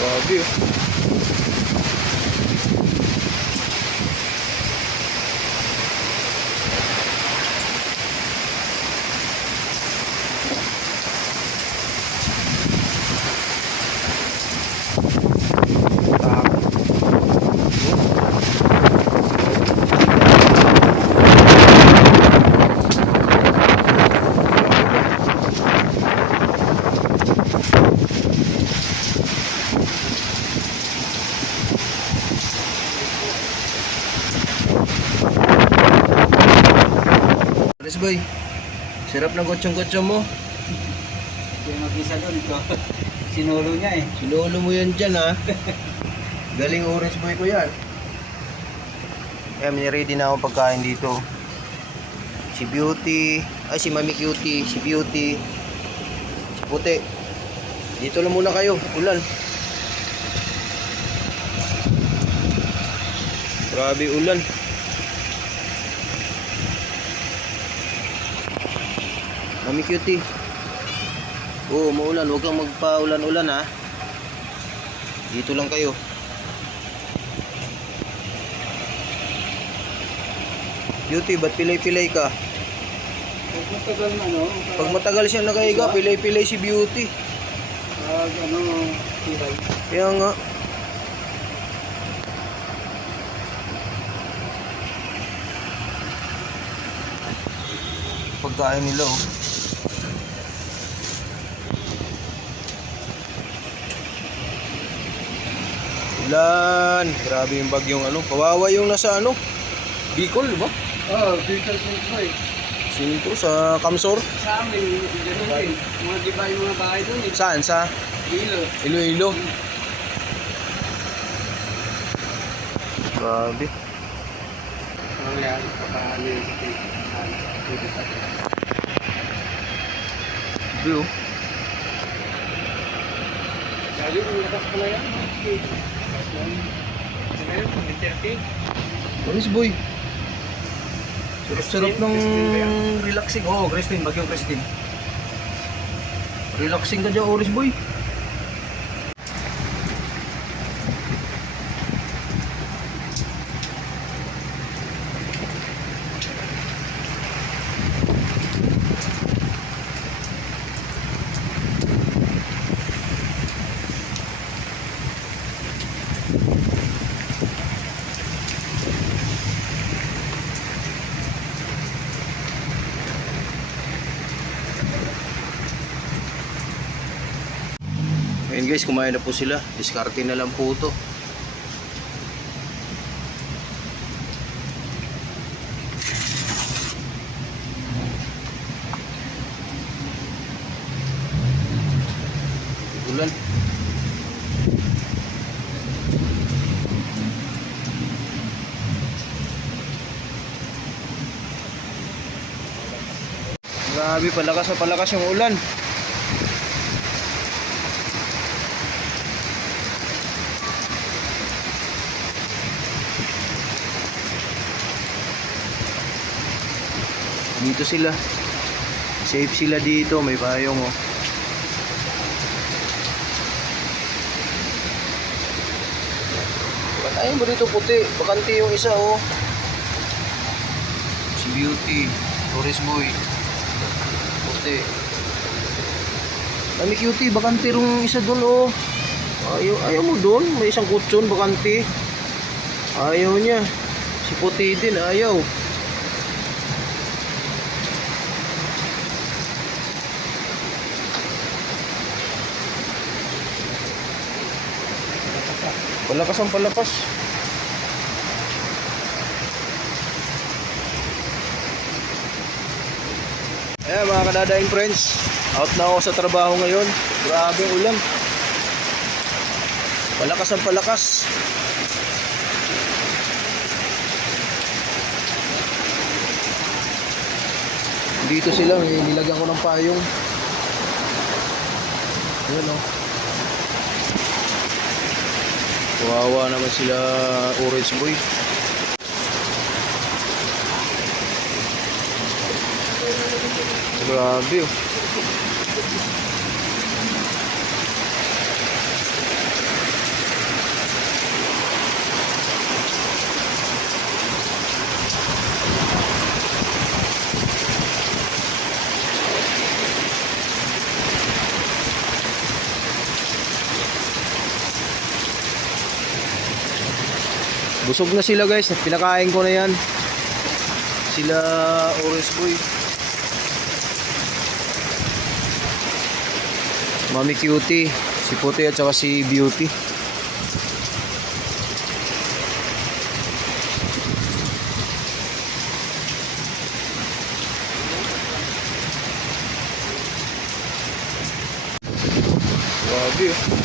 Grabe oh. Alis boy, sarap ng gotsong-gotsong mo. Hindi mag-isa doon ito. Sinulo niya eh. Sinulo mo yan dyan ha. Galing orange boy ko yan. May ready na akong pagkain dito. Si Beauty, ay si Mami Cutie, si Beauty, si Puti. Dito lang muna kayo, ulan. Grabe ulan. Mami Cutie. Oo, maulan. Huwag kang magpa-ulan-ulan ha. Dito lang kayo. Beauty, ba't pilay-pilay ka? Pag matagal na no? Pag matagal siya nakahiga, pilay-pilay si Beauty. Pag pilay. Kaya nga. Pagkain nila oh. Ulan. Grabe yung bagyong ano. Kawawa yung nasa ano. Bicol, di ba? Oo, Bicol po eh. Sinto sa Kamsor. Sa amin, gano'n din. Mga diba yung mga bahay doon eh. Saan? Sa Ilo. Iloilo. Grabe. Ano yan? Papaano yung Grabe oh. Lalo yung lakas pala yan. Ngayon, Duterte. Oris boy. Sarap-sarap ng relaxing. Oo, Christine, bagyong Christine. Relaxing ka dyan, Oris boy. Ayun guys, kumain na po sila. Diskarte na lang po ito. Ulan. Grabe, palakas na palakas yung ulan. Dito sila. Safe sila dito, may payong oh. Patayin mo dito puti, bakante yung isa oh. Si Beauty, Oris boy. Puti. Mami Cutie, bakante rong isa doon oh. Ayaw mo doon, may isang kutsyon bakante. Ayaw niya. Si Puti din ayaw. Palakas ang palakas. Ayan mga kadadaing friends, out na ako sa trabaho ngayon. Grabe ang ulan. Palakas ang palakas. Dito sila, nilagyan ko ng payong. Ayan o. Kawawa naman sila orange boy. Grabe oh. Busog na sila guys, pinakain ko na yan. Sila Orange Boy. Mami Cutie, si Puti at saka si Beauty. Grabe oh.